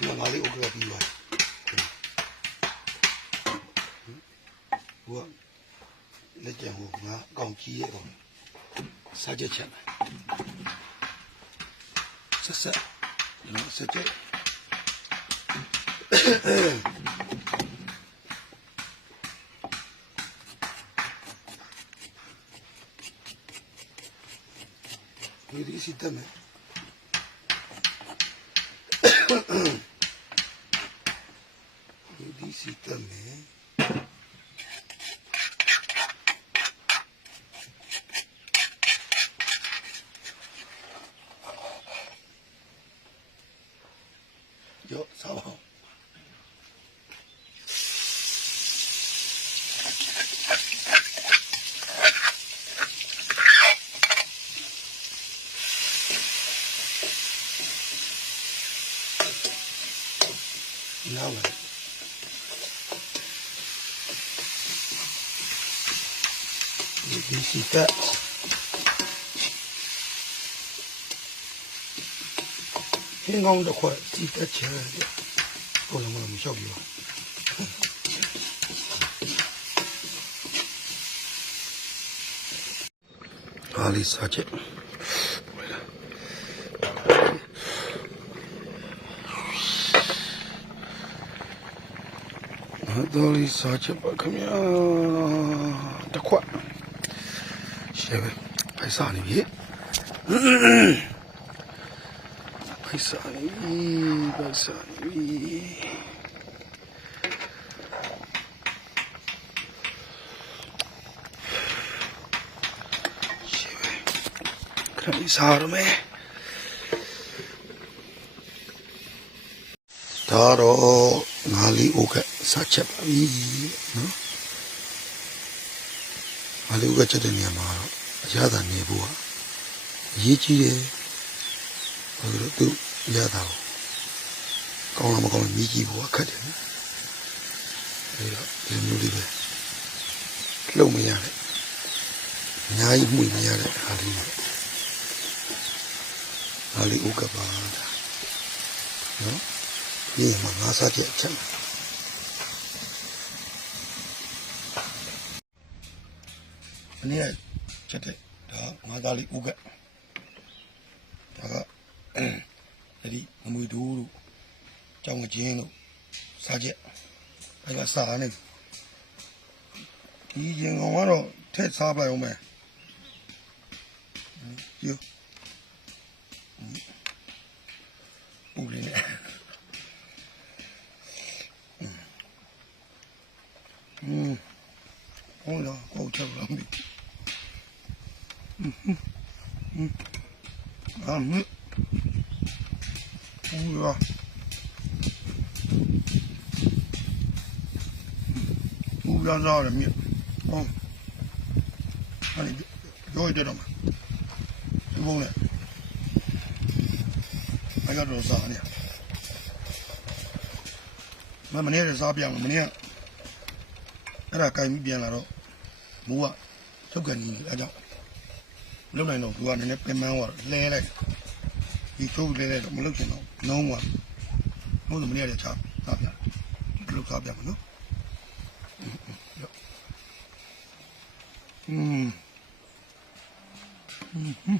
ဒီမှာငါလေးဥက္ကဋ္ဌပြီးသွားဟိုကလက်ကျန်ဟိုငါအကောင်ကြီးရဲ့ကောင်စားချက်ချက်မယ်ဆက်ဆက်နော်ဆက်ချက်ဒီဒီစီတမယ်ဒီစီတမယ် ရောစားပါဦးနားမယ် ဒီစီတက်ဟင်းကောင်းတစ်ခွက်စီတက်ချဲကိုလုံးလုံးမလျှောက်ဘူးအားလေးစားချက်တော်လေးစားချက်ပါခင်ဗျာတစ်ခွက် ရှယ်ပဲဖိုက်စားနေပြီဖိုက်စားနေပြီဖိုက်စားနေပြီရှယ်ပဲခဏလေးစားရမယ်ဒါတော့ငါလီအိုကစားချက်ပါပြီနော်ငါလီအိုကချက်တဲ့နေရာမှာတော့အ ရသာနေဖို့ကအရေးကြီးတယ်ဘာလို့လဲသူအရသာကိုကောင်းလားမကောင်းလားမြည်ကြည့်ဖို့ကခက်တယ်နော်အဲတော့ဒီလိုမျိုးလေးပဲလှုပ်မရနဲ့အများကြီးမှုမရတဲ့အားလေးနဲ့အားလေးဥက္ကပါဒါနော်ဒီမှာငါစားချက်အချက်မှာမနေ့က ချက်တဲ့ဒါငါသားလေးဥက္ကဒါကအဲ့ဒီမမွေတိုးတို့ကြောင်ငချင်းတို့စားချက်အဲ့ကစားနေဒီရင်ကောင်ကတော့ထက်စားပါအောင်မယ်ယူပူလေးနဲ့อืมဟုတ်လား အာမဟုတ်လားဘူးလာစားရမြစ်ဟုတ်ဟာဒီရောရတော့မှာဒီဘုံနဲ့အကတော့စားနေမမနေ့ကစားပြအောင်မနေ့ကအဲ့ဒါကင်ပြီးပြန်လာတော့မိုးကချုပ်ကန်နေအဲကြောင့်မ လုံနိုင်တော့သူကနည်းနည်းပင်ပန်းသွားလဲလိုက်ဒီချိုးလဲလိုက်တော့မလုံချင်တော့နှုံးသွားမဟုတ်လို့မနေ့ကချစားပြန်ဒီလိုစားပြန်မနော်อืมอืม